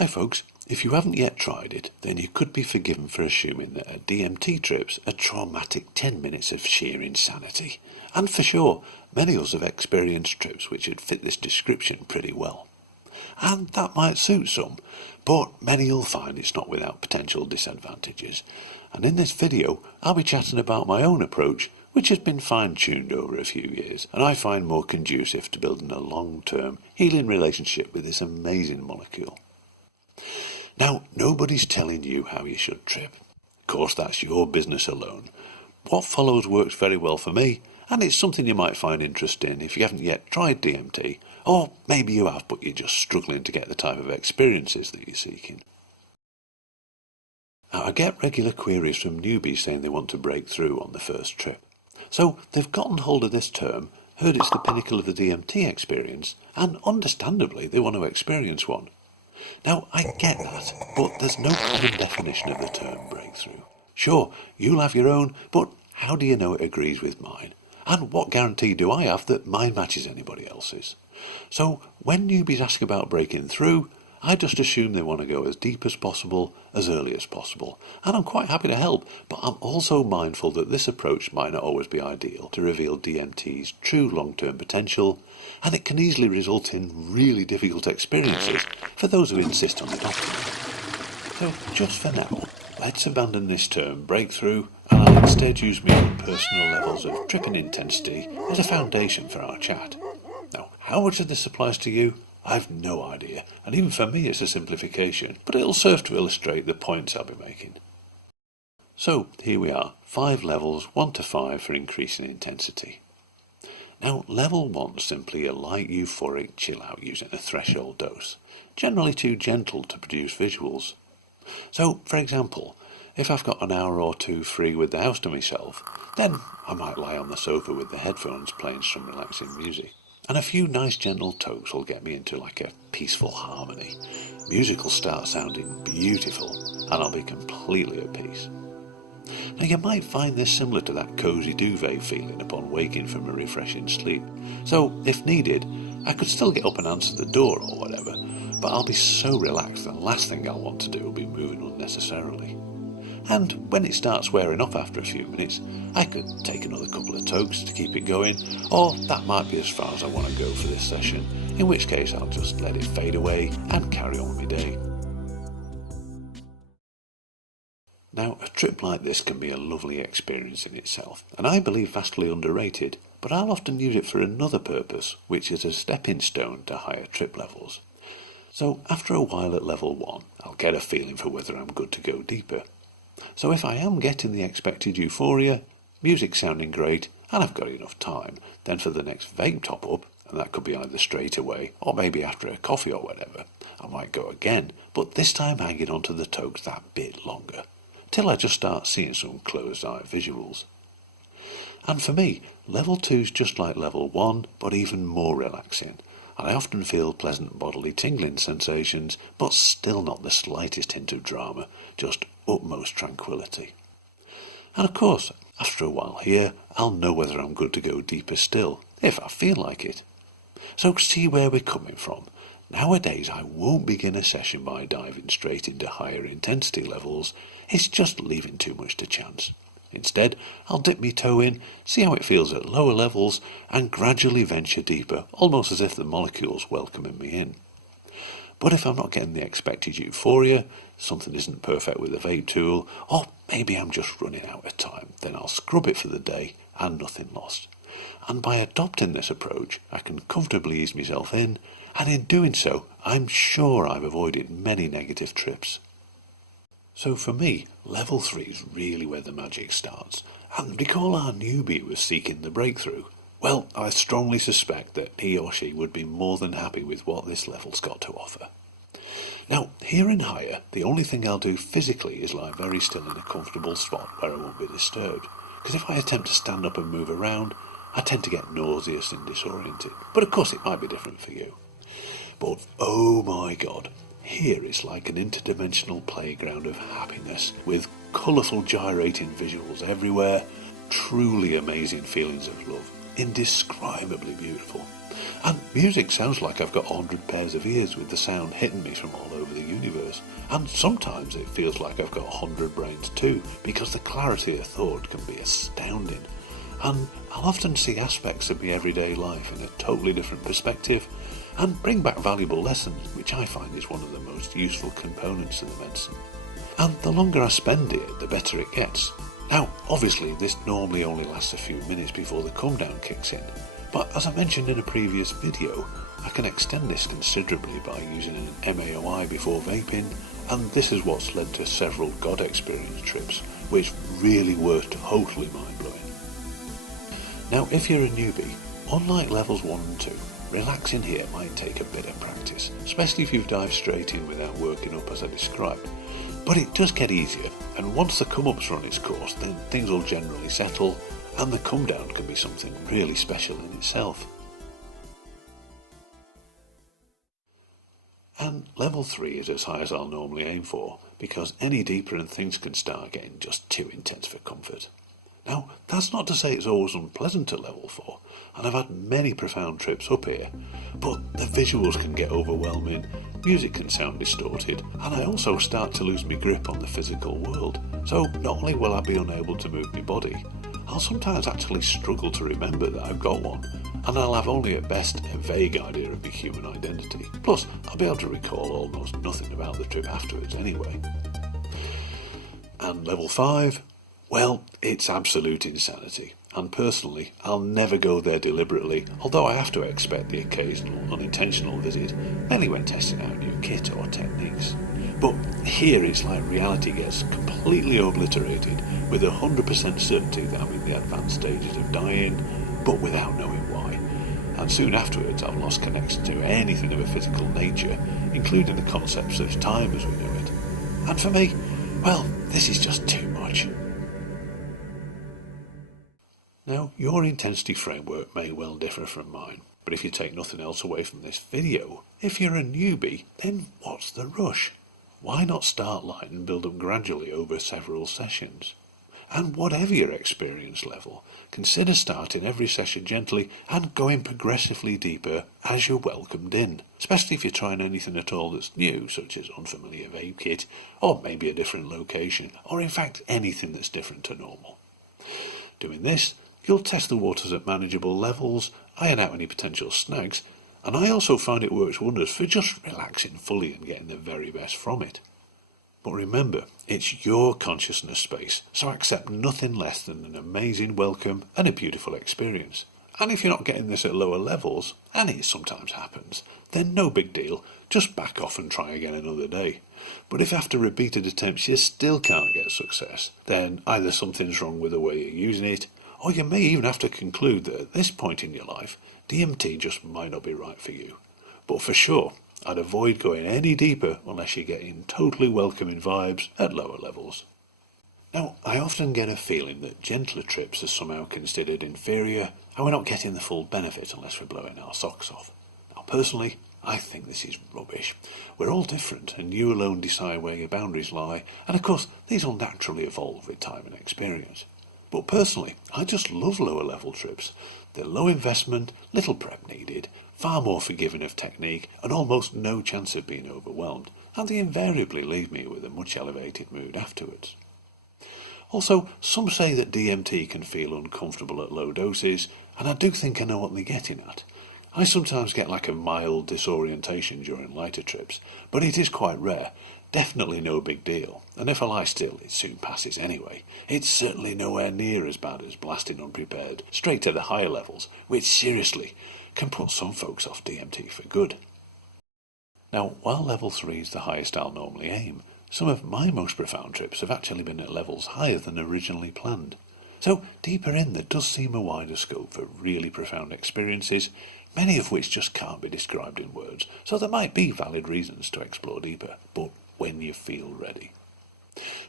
Hi folks, if you haven't yet tried it, then you could be forgiven for assuming that a DMT trip's a traumatic 10 minutes of sheer insanity. And for sure, many of us have experienced trips which would fit this description pretty well. And that might suit some, but many will find it's not without potential disadvantages. And in this video, I'll be chatting about my own approach, which has been fine-tuned over a few years, and I find more conducive to building a long-term, healing relationship with this amazing molecule. Now, nobody's telling you how you should trip. Of course, that's your business alone. What follows works very well for me, and it's something you might find interesting if you haven't yet tried DMT, or maybe you have but you're just struggling to get the type of experiences that you're seeking. Now, I get regular queries from newbies saying they want to break through on the first trip. So they've gotten hold of this term, heard it's the pinnacle of the DMT experience, and understandably they want to experience one. Now, I get that, but there's no common definition of the term breakthrough. Sure, you'll have your own, but how do you know it agrees with mine? And what guarantee do I have that mine matches anybody else's? So, when newbies ask about breaking through, I just assume they want to go as deep as possible, as early as possible. And I'm quite happy to help, but I'm also mindful that this approach might not always be ideal to reveal DMT's true long-term potential, and it can easily result in really difficult experiences for those who insist on adopting it. So just for now, let's abandon this term breakthrough, and I'll instead use my own personal levels of tripping intensity as a foundation for our chat. Now, how much of this applies to you? I've no idea, and even for me it's a simplification, but it'll serve to illustrate the points I'll be making. So, here we are, 5 levels, 1 to 5 for increasing intensity. Now, level 1 is simply a light euphoric chill out using a threshold dose, generally too gentle to produce visuals. So, for example, if I've got an hour or two free with the house to myself, then I might lie on the sofa with the headphones playing some relaxing music. And a few nice gentle tokes will get me into like a peaceful harmony. Music will start sounding beautiful, and I'll be completely at peace. Now you might find this similar to that cosy duvet feeling upon waking from a refreshing sleep. So, if needed, I could still get up and answer the door or whatever, but I'll be so relaxed the last thing I'll want to do will be moving unnecessarily. And when it starts wearing off after a few minutes, I could take another couple of tokes to keep it going, or that might be as far as I want to go for this session, in which case I'll just let it fade away and carry on with my day. Now, a trip like this can be a lovely experience in itself, and I believe vastly underrated, but I'll often use it for another purpose, which is a stepping stone to higher trip levels. So after a while at level 1, I'll get a feeling for whether I'm good to go deeper. So if I am getting the expected euphoria, music sounding great, and I've got enough time, then for the next vape top-up, and that could be either straight away or maybe after a coffee or whatever, I might go again, but this time hanging onto the tokes that bit longer, till I just start seeing some closed-eye visuals. And for me, level 2's just like level 1, but even more relaxing, and I often feel pleasant bodily tingling sensations, but still not the slightest hint of drama, just utmost tranquility. And of course, after a while here, I'll know whether I'm good to go deeper still, if I feel like it. So see where we're coming from. Nowadays I won't begin a session by diving straight into higher intensity levels, it's just leaving too much to chance. Instead, I'll dip my toe in, see how it feels at lower levels, and gradually venture deeper, almost as if the molecule's welcoming me in. But if I'm not getting the expected euphoria, something isn't perfect with the vape tool, or maybe I'm just running out of time, then I'll scrub it for the day and nothing lost. And by adopting this approach, I can comfortably ease myself in, and in doing so, I'm sure I've avoided many negative trips. So for me, level 3 is really where the magic starts, and recall our newbie was seeking the breakthrough. Well, I strongly suspect that he or she would be more than happy with what this level's got to offer. Now, here in higher, the only thing I'll do physically is lie very still in a comfortable spot where I won't be disturbed, because if I attempt to stand up and move around, I tend to get nauseous and disoriented, but of course it might be different for you. But oh my god, here it's like an interdimensional playground of happiness, with colourful gyrating visuals everywhere, truly amazing feelings of love, indescribably beautiful. And music sounds like I've got 100 pairs of ears with the sound hitting me from all over the universe. And sometimes it feels like I've got 100 brains too, because the clarity of thought can be astounding. And I'll often see aspects of my everyday life in a totally different perspective and bring back valuable lessons, which I find is one of the most useful components of the medicine. And the longer I spend it, the better it gets. Now, obviously, this normally only lasts a few minutes before the come down kicks in, but as I mentioned in a previous video, I can extend this considerably by using an MAOI before vaping, and this is what's led to several God experience trips, which really were totally mind-blowing. Now, if you're a newbie, unlike levels 1 and 2, relaxing here might take a bit of practice, especially if you've dived straight in without working up as I described. But it does get easier, and once the come-up's run its course, then things will generally settle, and the come-down can be something really special in itself. And level 3 is as high as I'll normally aim for, because any deeper and things can start getting just too intense for comfort. Now, that's not to say it's always unpleasant at level 4, and I've had many profound trips up here, but the visuals can get overwhelming, music can sound distorted, and I also start to lose my grip on the physical world. So not only will I be unable to move my body, I'll sometimes actually struggle to remember that I've got one, and I'll have only at best a vague idea of my human identity. Plus, I'll be able to recall almost nothing about the trip afterwards anyway. And level 5? Well, it's absolute insanity, and personally, I'll never go there deliberately, although I have to expect the occasional unintentional visit, mainly when testing out new kit or techniques. But here it's like reality gets completely obliterated with 100% certainty that I'm in the advanced stages of dying, but without knowing why. And soon afterwards I've lost connection to anything of a physical nature, including the concepts of time as we know it. And for me, well, this is just too much. Now, your intensity framework may well differ from mine, but if you take nothing else away from this video, if you're a newbie, then what's the rush? Why not start light and build up gradually over several sessions? And whatever your experience level, consider starting every session gently and going progressively deeper as you're welcomed in, especially if you're trying anything at all that's new, such as unfamiliar vape kit, or maybe a different location, or in fact anything that's different to normal. Doing this, you'll test the waters at manageable levels, iron out any potential snags, and I also find it works wonders for just relaxing fully and getting the very best from it. But remember, it's your consciousness space, so accept nothing less than an amazing welcome and a beautiful experience. And if you're not getting this at lower levels, and it sometimes happens, then no big deal, just back off and try again another day. But if after repeated attempts you still can't get success, then either something's wrong with the way you're using it, or you may even have to conclude that at this point in your life, DMT just might not be right for you. But for sure, I'd avoid going any deeper unless you're getting totally welcoming vibes at lower levels. Now, I often get a feeling that gentler trips are somehow considered inferior, and we're not getting the full benefit unless we're blowing our socks off. Now, personally, I think this is rubbish. We're all different, and you alone decide where your boundaries lie, and of course, these will naturally evolve with time and experience. But personally, I just love lower level trips. They're low investment, little prep needed, far more forgiving of technique, and almost no chance of being overwhelmed, and they invariably leave me with a much elevated mood afterwards. Also, some say that DMT can feel uncomfortable at low doses, and I do think I know what they're getting at. I sometimes get like a mild disorientation during lighter trips, but it is quite rare. Definitely no big deal, and if I lie still, it soon passes anyway. It's certainly nowhere near as bad as blasting unprepared, straight to the higher levels, which seriously can put some folks off DMT for good. Now, while level 3 is the highest I'll normally aim, some of my most profound trips have actually been at levels higher than originally planned. So, deeper in there does seem a wider scope for really profound experiences, many of which just can't be described in words, so there might be valid reasons to explore deeper, but when you feel ready.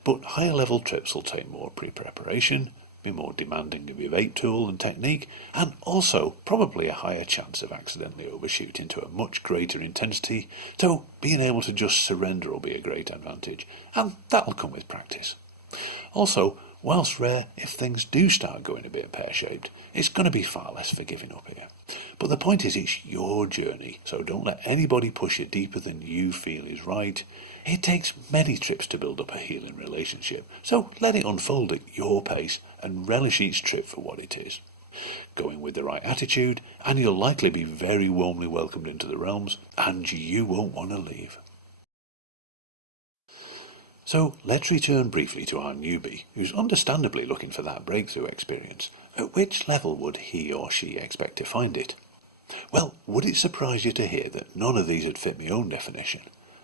But higher level trips will take more pre-preparation, be more demanding of your vape tool and technique, and also probably a higher chance of accidentally overshooting to a much greater intensity, so being able to just surrender will be a great advantage, and that'll come with practice. Also, whilst rare, if things do start going a bit pear-shaped, it's going to be far less forgiving up here. But the point is, it's your journey, so don't let anybody push you deeper than you feel is right. It takes many trips to build up a healing relationship, so let it unfold at your pace and relish each trip for what it is. Go in with the right attitude, and you'll likely be very warmly welcomed into the realms, and you won't want to leave. So let's return briefly to our newbie, who's understandably looking for that breakthrough experience. At which level would he or she expect to find it? Well, would it surprise you to hear that none of these would fit my own definition?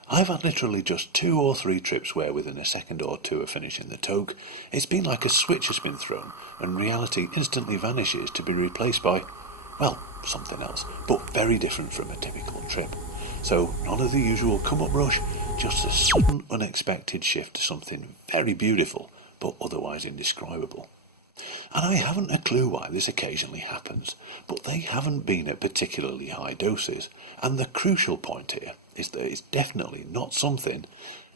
I've had literally just 2 or 3 trips where within a second or two of finishing the toke, it's been like a switch has been thrown and reality instantly vanishes to be replaced by, well, something else, but very different from a typical trip. So none of the usual come-up rush, just a sudden unexpected shift to something very beautiful but otherwise indescribable. And I haven't a clue why this occasionally happens, but they haven't been at particularly high doses, and the crucial point here is that it's definitely not something,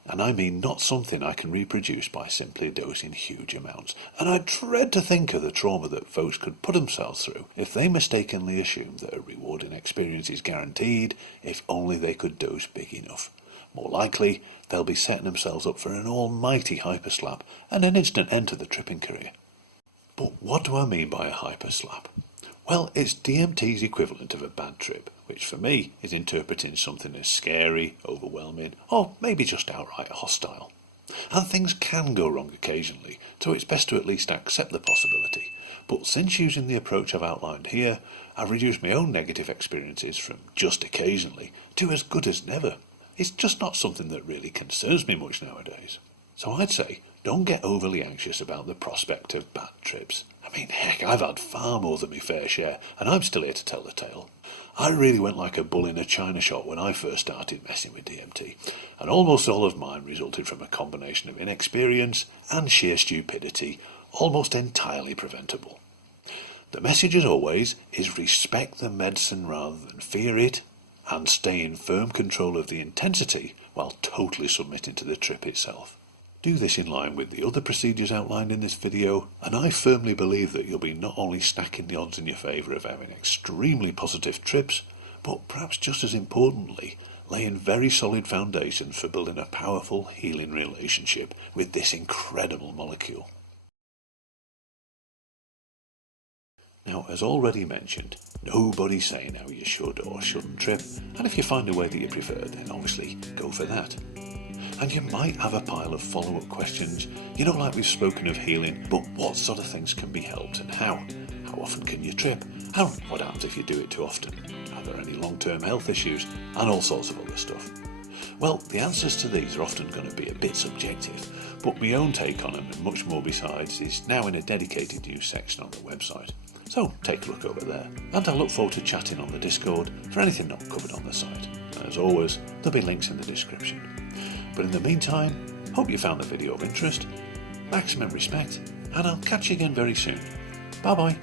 and I mean not something I can reproduce by simply dosing huge amounts, and I dread to think of the trauma that folks could put themselves through if they mistakenly assume that a rewarding experience is guaranteed if only they could dose big enough. More likely, they'll be setting themselves up for an almighty hyperslap and an instant end to the tripping career. But what do I mean by a hyperslap? Well, it's DMT's equivalent of a bad trip, which for me is interpreting something as scary, overwhelming, or maybe just outright hostile. And things can go wrong occasionally, so it's best to at least accept the possibility. But since using the approach I've outlined here, I've reduced my own negative experiences from just occasionally to as good as never. It's just not something that really concerns me much nowadays. So I'd say, don't get overly anxious about the prospect of bad trips. I mean, heck, I've had far more than my fair share, and I'm still here to tell the tale. I really went like a bull in a china shop when I first started messing with DMT, and almost all of mine resulted from a combination of inexperience and sheer stupidity, almost entirely preventable. The message, as always, is respect the medicine rather than fear it, and stay in firm control of the intensity while totally submitting to the trip itself. Do this in line with the other procedures outlined in this video, and I firmly believe that you'll be not only stacking the odds in your favour of having extremely positive trips, but perhaps just as importantly, laying very solid foundations for building a powerful healing relationship with this incredible molecule. Now, as already mentioned, nobody's saying how you should or shouldn't trip, and if you find a way that you prefer, then obviously go for that. And you might have a pile of follow-up questions, like we've spoken of healing, but what sort of things can be helped and how? How often can you trip? And what happens if you do it too often? Are there any long-term health issues? And all sorts of other stuff. Well, the answers to these are often going to be a bit subjective, but my own take on them and much more besides is now in a dedicated news section on the website. So take a look over there, and I look forward to chatting on the Discord for anything not covered on the site. And as always, there'll be links in the description. But in the meantime, hope you found the video of interest, maximum respect, and I'll catch you again very soon. Bye bye.